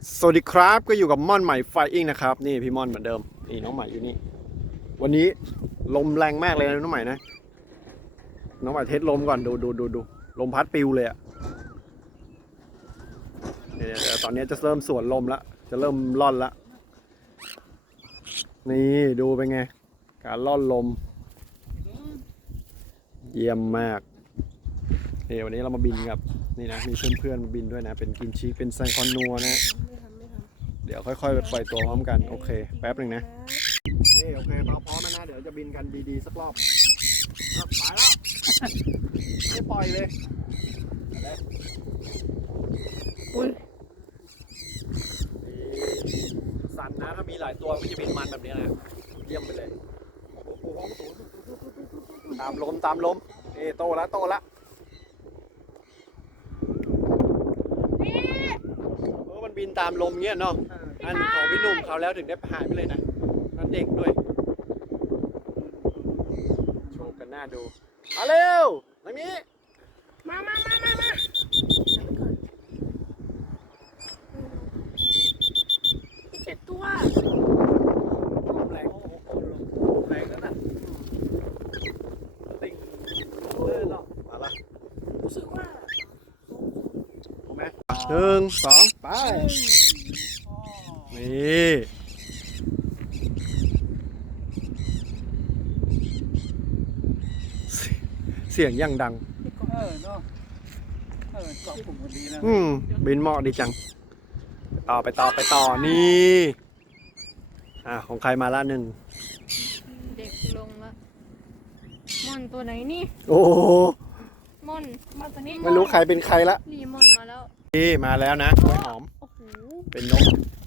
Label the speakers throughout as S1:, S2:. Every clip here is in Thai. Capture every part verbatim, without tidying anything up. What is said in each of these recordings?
S1: สวัสดีครับก็อยู่กับม่อนใหม่ไฟอิงนะครับนี่พี่ม่อนเหมือนเดิมนี่น้องใหม่อยู่นี่วันนี้ลมแรงมากเลยนะน้องใหม่นะน้องใหม่เทสลมก่อนดูดูดูดูลมพัดปิวเลยอะเนี่ยตอนนี้จะเริ่มสวนลมละจะเริ่มล่อนละนี่ดูเป็นไงการล่อนลมเยี่ยมมากนี่วันนี้เรามาบินกับนี่นะมีเพื่อนๆมาบินด้วยนะเป็นกินชีเป็นไซคอนนัวนะเดี๋ยวค่อยๆไปปล่อยตัวพร้อมกันโอเคแป๊บหนึ่งนะนี่โอเคเราพร้อมแล้วนะเดี๋ยวจะบินกันดีๆสักรอบไปแล้วไม่ปล่อยเลยอุ้ยสั่นนะถ้ามีหลายตัวก็จะบินมันแบบนี้นะเยี่ยมไปเลยตามลมตามลมเอโตแล้วโตแล้วเออมันบินตามลมเงี้ยเนาะอันของพี่หนุ่มเขาแล้วถึงได้หายไปเลยนะนั่นเด็กด้วยโชว์กันหน้าดูมาเร็วทางนี้
S2: มามามามามาเจ็ดตัว
S1: แรงแรงแล้วนะติ่งเลื่อนหรอมาละ
S2: รู้สึกว่า
S1: ถูกไหมหนึ่งสองไปนี่เสียงยังดัง
S3: เออเนาะเออเกาะกลุ่มพอดีนะ
S1: อืมบินเหมาะดีจังต่อไปต่อไปต่อนี่อ่ะของใครมาละหนึ่ง
S2: เด็กลงละมอนตัวไหนนี่
S1: โอ้
S2: มอนมาตัวนี้
S1: ไม่รู้ใครเป็นใครละ
S2: รีมอนมาแล้ว
S1: นี่มาแล้วนะกล้วยหอม
S2: โอ้โห
S1: เป็นนก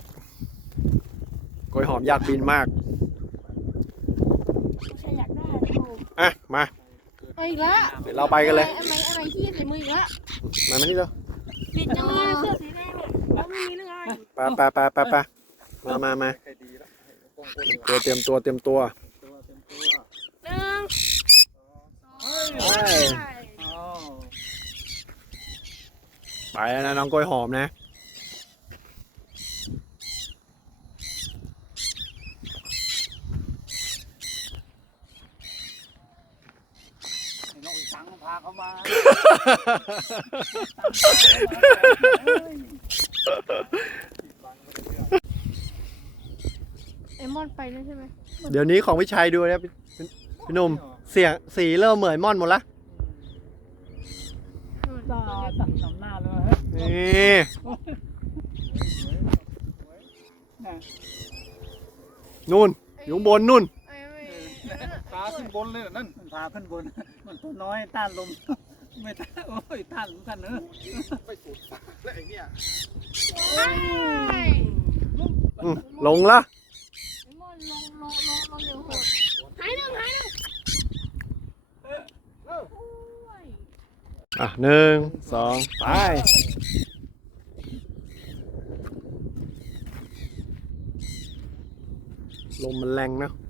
S1: กล้วยหอมอยากบินมาก
S2: ใช่อยากได้
S1: อ่ะมา
S2: ไปอีกแล้ว
S1: เดี๋ยวเราไปกันเลย
S2: อะไรอะไรที่ใส่มืออีกแล้ว
S1: มามานี่เลย
S2: ปิดจังเลยเสื้อสีแดงเนี่ยแล้วไม่มีเรื่องอะไร
S1: ไปไปไปไปไปมามามาตัวเตรียมตัวเตรียมตัว
S2: หนึ่ง
S1: ไปแล้วนะน้องกล้วยหอมนะ
S3: น้องอีสังพาเขามา
S2: ไอมอนไปแล้วใช่ไหม
S1: เดี๋ยวนี้ของพี่ชัยดูนะพี่หนุ่มเสียงสีเริ่มเหมือนม่อนหมดละ
S3: ตาตัดหน้าเลย
S1: นี่นู่นอยู่บนนู่น
S3: พาขึ้นบนเลยนั่นพาขึ้นบนมันตัวน้อยต้านลมไม่ต้านโอ้ยต้านเหมือนกันเนอะ
S1: ไปสุดแล้วไอ้เนี่ยลงละ
S2: ไอมอนลงลงลงลงเดี๋ยวโหดหายหนึ่งหายหนึ่ง
S1: อ่ะหนึ่งสองไปลมมันแรงนะ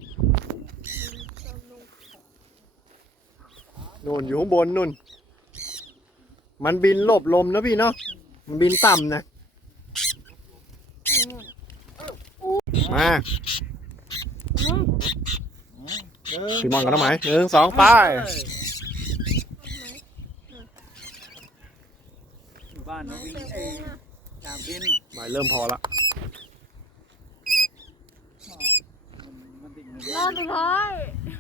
S1: นู่นอยู่ข้างบนนู่นมันบินหลบลมนะพี่เนาะมันบินต่ำนะมาพี่มอนกันแล้วไหมหนึ่งสองไป
S3: บ้านน้องวิ่งเองอยากบิน
S1: หมายเริ่มพอละ
S2: รอบสุดท้าย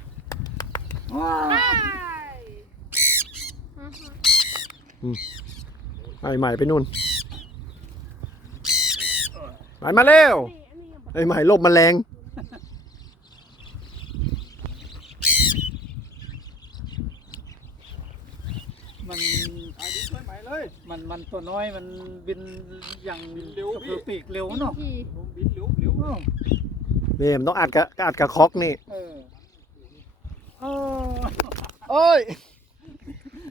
S1: ไอ้ใหม่ไปนู่นใหม่มาเร็วไอ้ใหม่ลบแมลง
S3: มันมันมันตัวน้อยมันบินอย่างเร็วคือปีกเร็วเนาะบินเร็วเร็ว
S1: นี่มันต้องอัดกับอัดกับคอกนี่
S3: เออ
S1: โอ้ย